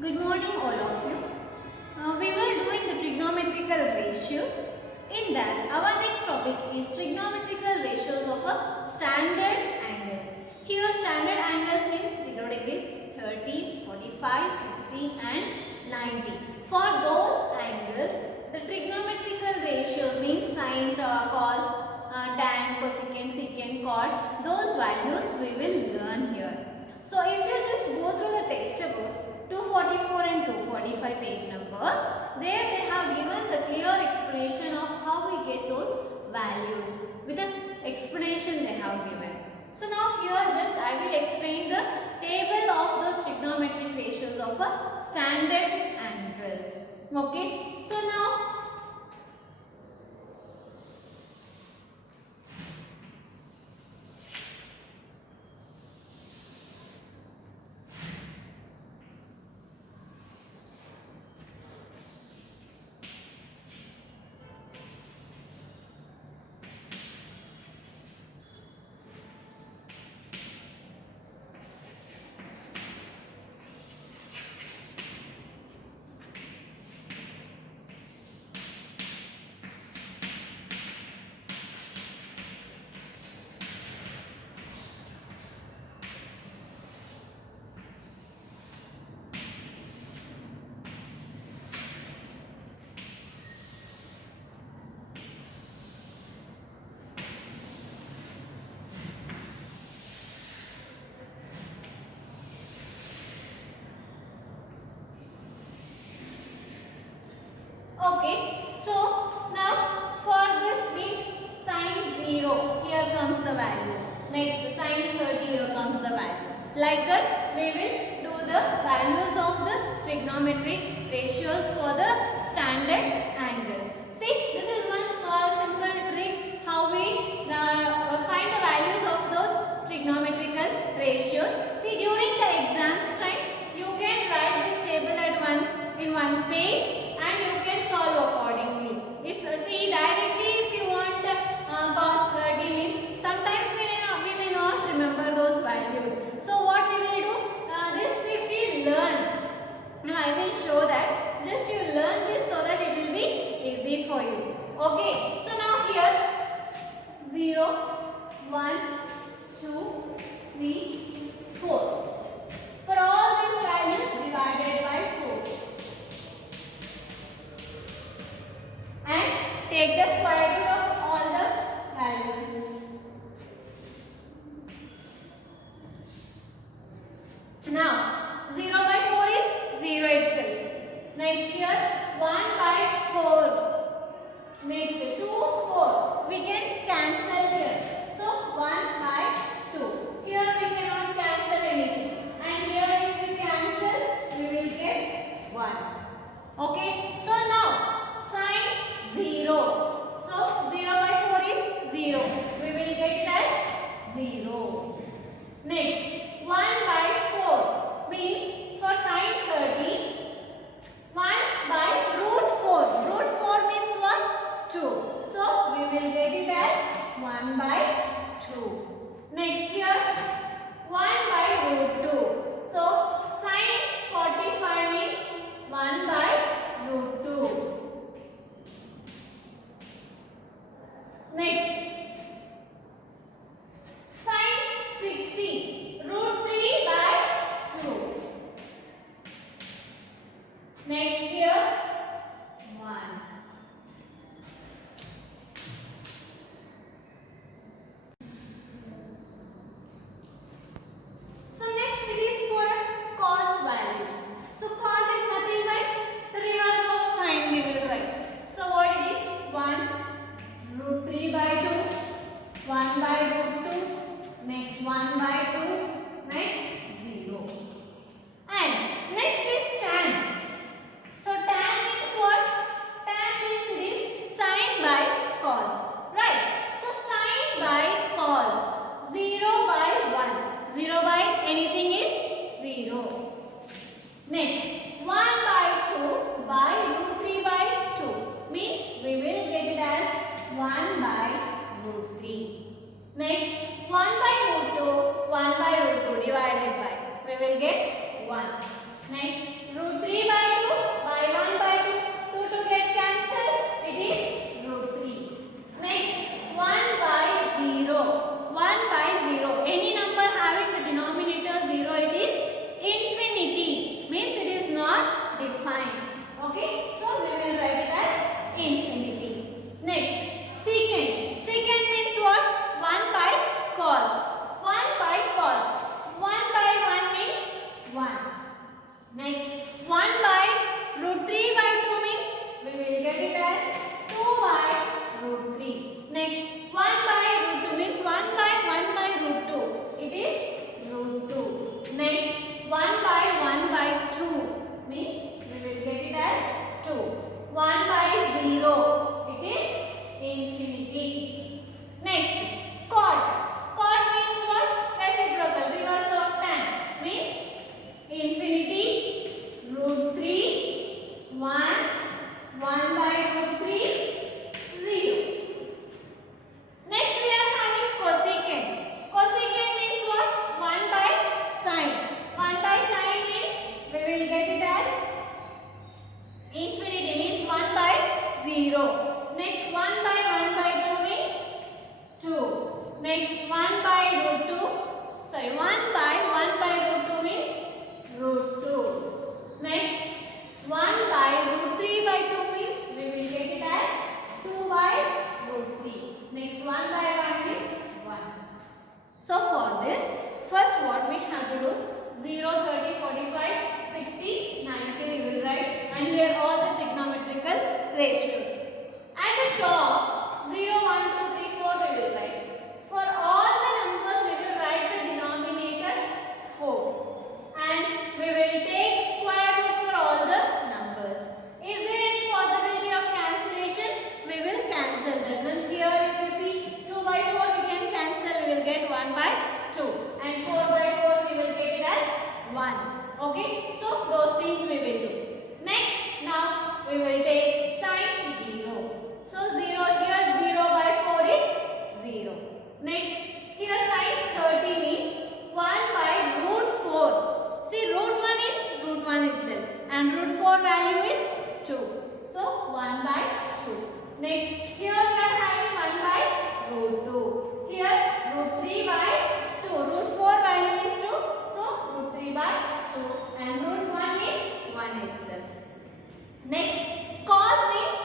Good morning all of you. We were doing the trigonometrical ratios. In that, our next topic is trigonometrical ratios of a standard angles. Here standard angles means 0 degrees, 30, 45, 60 and 90. For those angles, the trigonometrical ratios means sine, cos, tan, cosecant, secant, cot, those values we will learn here. So if you just go through the textbook, 244 and 245 page number, there they have given the clear explanation of how we get those values with an explanation they have given. So now here just I will explain the table of those trigonometric ratios of a standard angles. Okay, so now okay, so now for this means sine 0, here comes the value. Next sine 30, here comes the value. Like that we will do the values of the trigonometric ratios for the standard angles. See, this is one small simple trick how we find the values of those trigonometrical ratios. See, during the exams time you can write this table in one page and you can solve accordingly. If see directly if you want cos 30 means sometimes we may not remember those values. So what we will do, this if we learn, I will show that just you learn this so that it will be easy for you. Okay, so now here 0, 1, 2, 3, 4. For all these values divided by 4. And take the square root of all the values. Now 0 by 4 is 0 itself. Next here 1 by 4. Next 2, 4. We can cancel here. So 1 by 2. Here we cannot cancel anything. And here if we cancel, we will get 1. Okay. So now sine 0. So 0 by 4 is 0. We will get it as 0. Next 1 by 4 means for sine 30, 1 by root 4. Root 4 means what? 2. So we will get it as 1 by 2. Next here 1 by root 2. So sine 45 means 1 by root 2. Next sine 60 root 3 by 2. Next here 1. 1 by root 2 means root 2. Next, 1 by root 3 by 2 means we will take it as 2 by root 3. Next, 1 by 1 means 1. So for this, first what we have to do, 0, 30, 45, 60, 90 we will write, and here all the trigonometrical ratios. At the top, 0, 1, 2, 3, 4 we will write. For all the numbers we will write the denominator 4. And we will take square root for all the numbers. Is there any possibility of cancellation? We will cancel that. Means here if you see 2 by 4 we can cancel. We will get 1 by 2. And 4 by 4 we will get it as 1. Okay. So those things we will do. Next, now we will take sign 0. So 0 here, 0 by 4 is 0. Next, here sign 30 means 1 by root 4. See, root 1 is root 1 itself, and root 4 value is 2. So 1 by 2. Next, here we are having 1 by root 2. Here root 3 by 2. Root 4 value is 2. So root 3 by 2, and root 1 is 1 itself. Next, cos means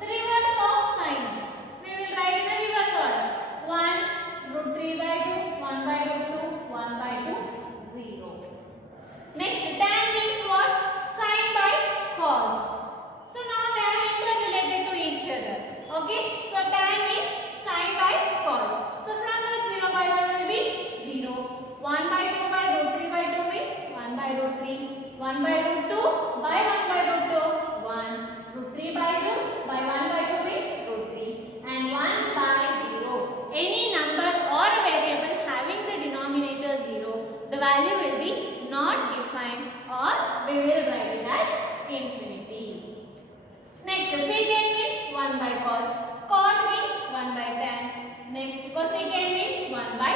the reverse of sign. We will write in the reverse order. 1 root 3 by 2, 1 by root 2, 1 by 2, 0. Next, tan means what? Sin by cos. So now they are interrelated to each other. Okay? So tan means sin by cos. So from that 0 by 1 will be 0. 1 by 2 by root 3 by 2 means 1 by root 3. 1 by root 2 by 1 by root 2, 1. Root 3 by 2 by 1 by 2 means root 3. And 1 by 0. Any number or variable having the denominator 0, the value will be not defined, or we will write it as infinity. Next, secant means 1 by cos. Cot means 1 by tan. Next, cosecant means 1 by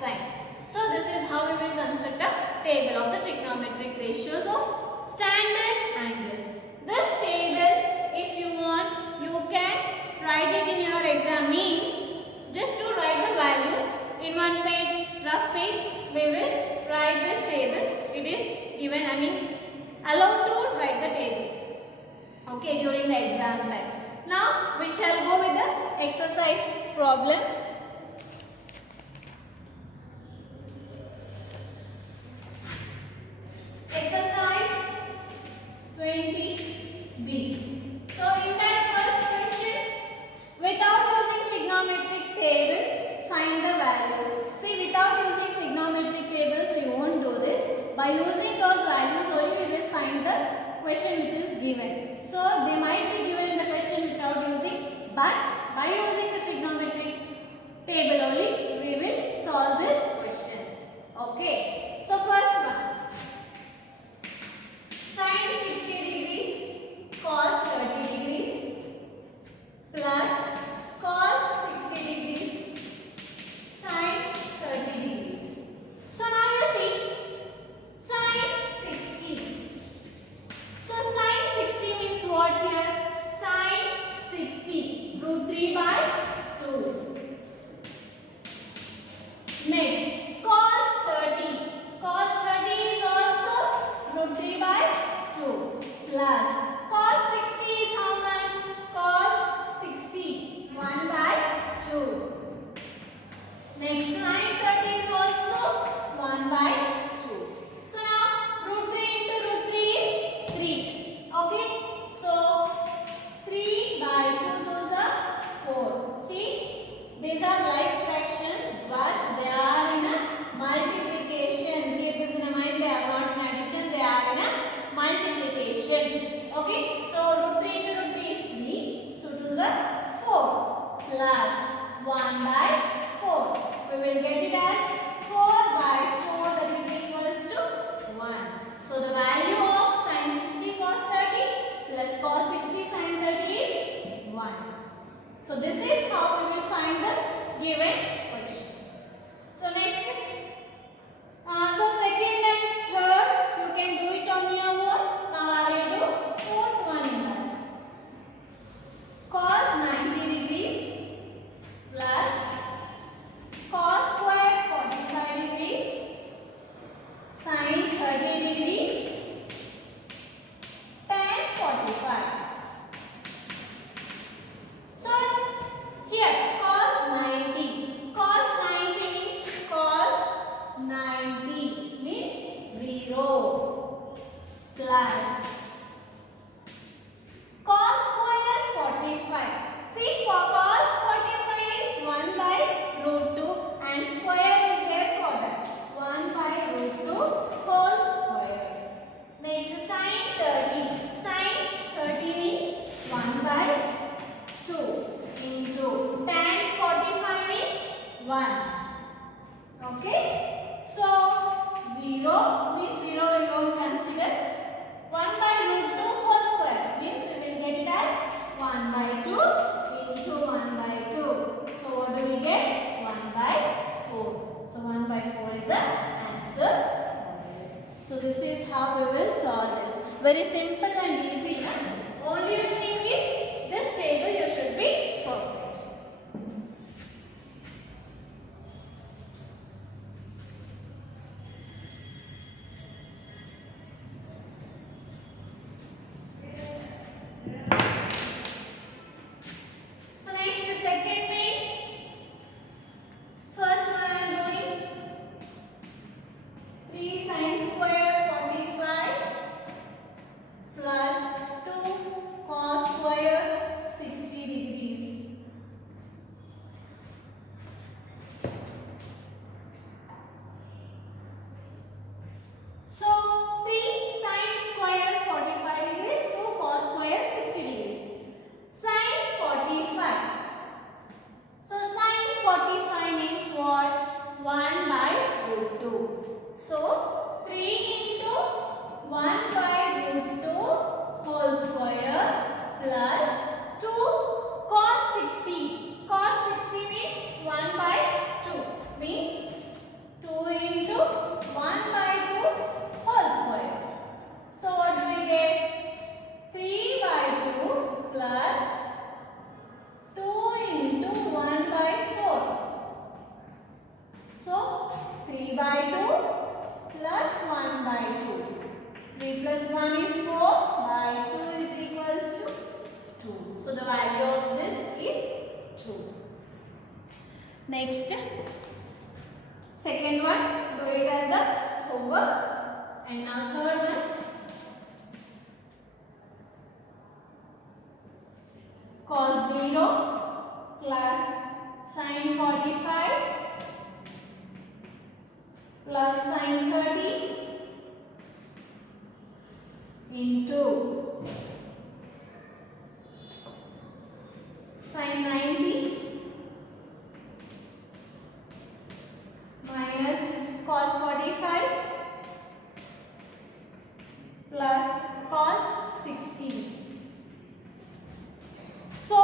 sin. So this is how we will construct a table of the trigonometric ratios of standard angles. This table, if you want, you can write it in your exam. Means just to write the values in one page, rough page, we will write this table. It is given, allowed to write the table. Okay, during the exam time. Now we shall go with the exercise problems. Exercise 20B. So in that first question, without using trigonometric tables, find the values. See, without using trigonometric tables, we won't do this. By using those values only, we will find the question which is given. So they might be given in the question without using, but by using the trigonometric table only, we will solve this question. Okay. So first one. Sin 60 degrees cos 30 degrees plus cos 60 degrees sin 30 degrees. So now you see sin 60. So sin 60 means what here? Sin 60 root 3 by 2. Next, cos 30. Cos 30 is also root 3 by 2 plus cos 60 is how much? Cos 60 1 by 2. Next, sin 30 is also 1 by 2. So now root 3 into root 3 is 3. Okay, so 3 by 2 to the 4. See, these are like fractions, but they are in a multiplication. Keep this in mind, they are not in addition, they are in a multiplication. Okay, so root 3 into root 3 is 3. 2 to the 4 plus 1 by 4. We will get it as 4 by 4, that is equals to 1. So the value of sin 60 cos 30 plus cos 60 sin 30 is 1. So this is how we will find the given question. So next, so second and third you can do it on your own. Now I will do fourth one in that. Cos 90 degrees plus cos square 45 degrees plus 2 cos 60. Cos 60 means 1 by 2. Means 2 into 1 by 2 whole square. So what do we get? 3 by 2 plus 2 into 1 by 4. So 3 by 2 plus 1 by 2. 3 plus 1 is 4 by 2 is equals to 2. So the value of this is 2. Next, second one, do it as a homework. And now third one. Cos 0 plus sin 45 plus sin 30 into sin 90 minus cos 45 plus cos 60. So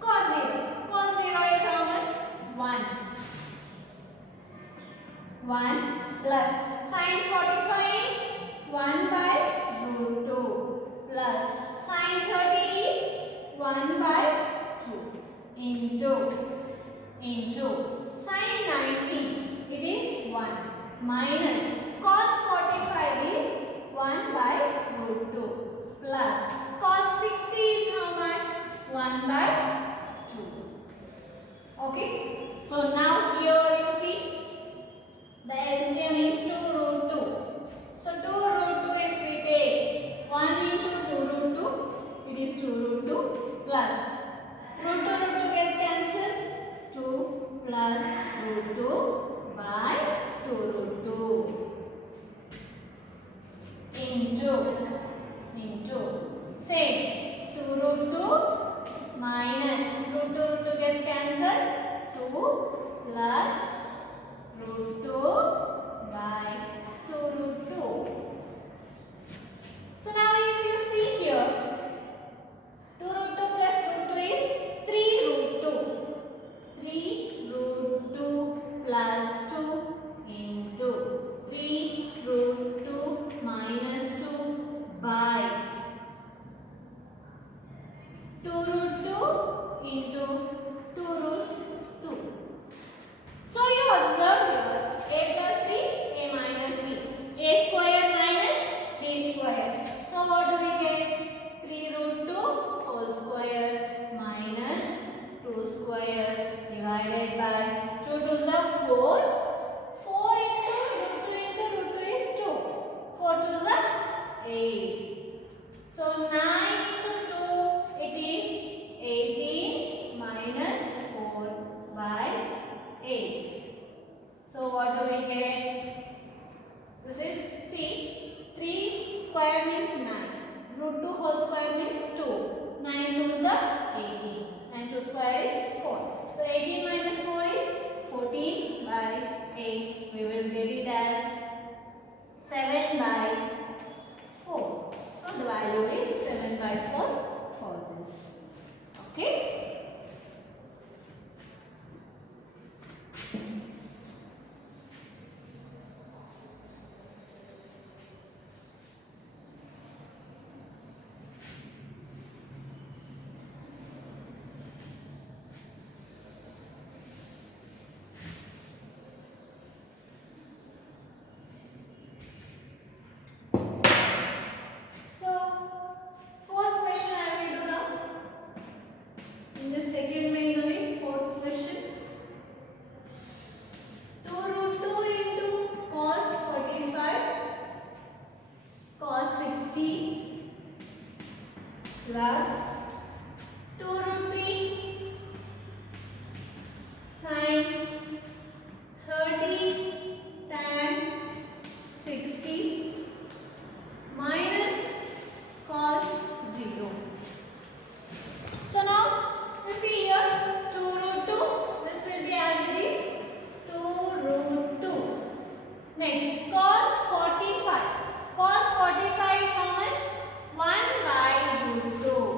cos 0 is how much? 1. 1 plus sin 45 is 1 by root 2 plus sin 30 is 1 by 2 into sin 90 it is 1 minus cos 45 is 1 by root 2 plus cos 60 is how much? 1 by 2. Okay. So now here you see the LCM is 2 root 2. So 2 root 2 if we take 1 into 2 root 2 it is 2 root 2 plus root 2 gets cancelled. 2 plus root 2 by 2 root 2 into same 2 root 2 minus root 2 gets cancelled. 2 plus root 2 by 2 root 2. So now if you see here 2 root 2 plus root 2 is 3 root 2. 3 root 2 plus 2 into 3 root 2 minus 2 by 2 root 2 into 2 root 2. So you observe here a plus b, a minus b, a square minus b square. So what do we get? 3 root 2 whole square minus 2 square divided by 2 2s are 4. 4 into root 2 is 2. 4 2s are 8. So 9 into 2 it is 18 minus 4 by 8. So what do we get? This is, see, 3 square means 9. Root 2 whole square means 2. 9 2s are 18. 9 2 square is 4. So 18 minus 4 is 14 by 8. We will get it as 7 by 4. So the value is 7 by 4 for this. Okay. plus 2 root 3 sin 30 tan 60 minus cos 0. So now you see here 2 root 2, this will be as it is 2 root 2. Next cos 45. Cos 45 is how much? 1 by root 2.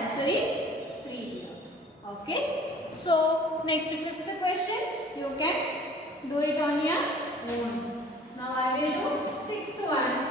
answer is 3 here. Okay. So next fifth question, you can do it on your own. Now I will do sixth one.